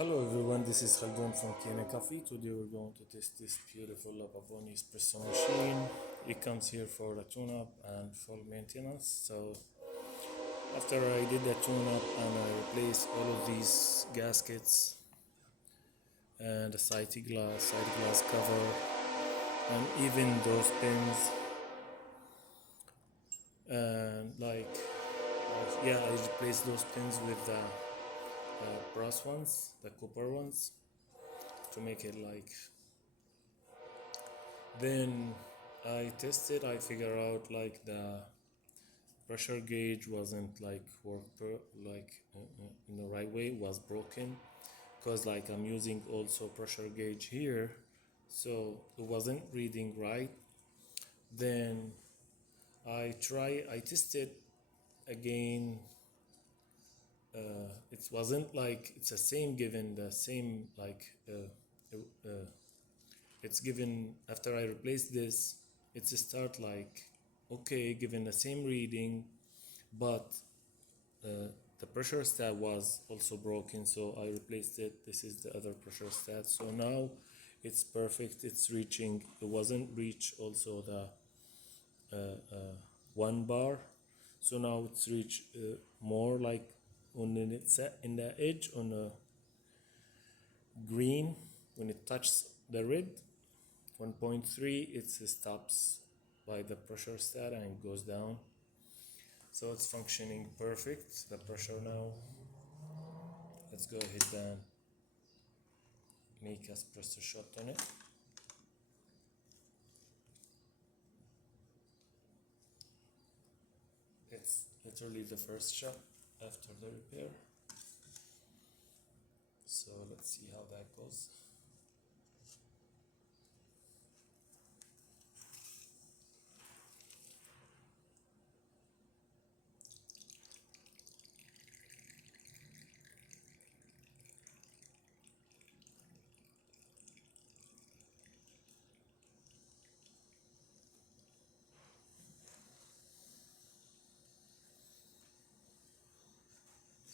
Hello everyone, this is Khaldun from Kanen Coffee. Today we're going to test this beautiful Pavoni espresso machine. It comes here for a tune-up and full maintenance. So after I did the tune-up and I replaced all of these gaskets and the side glass cover, and even those pins, and I replaced those pins with the brass ones, the copper ones, to make it like. Then I tested. I figure out like the pressure gauge wasn't like in the right way, was broken, because like I'm using also pressure gauge here, so it wasn't reading right. Then I tested again. It wasn't like it's the same, given the same it's given after I replaced this. It's start like okay, given the same reading, but the pressure stat was also broken, so I replaced it. This is the other pressure stat, so now it's perfect. It's reaching. It wasn't reach also the 1 bar, so now it's reached more like on in the edge on the green. When it touches the red 1.3, it stops by the pressure stat and goes down. So it's functioning perfect, the pressure now. Let's go ahead and make espresso shot on it. It's literally the first shot after the repair. So let's see how that goes.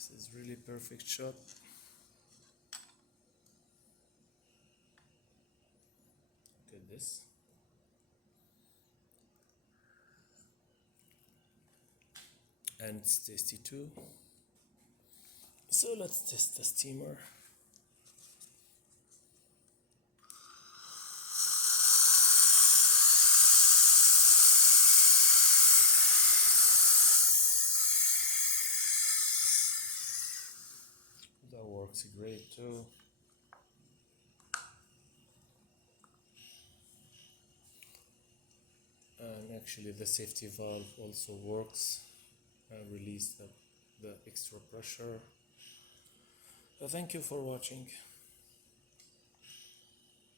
This is really perfect shot. Look at this. And it's tasty too. So let's test the steamer. That works great too. And actually the safety valve also works and release the extra pressure. Thank you for watching.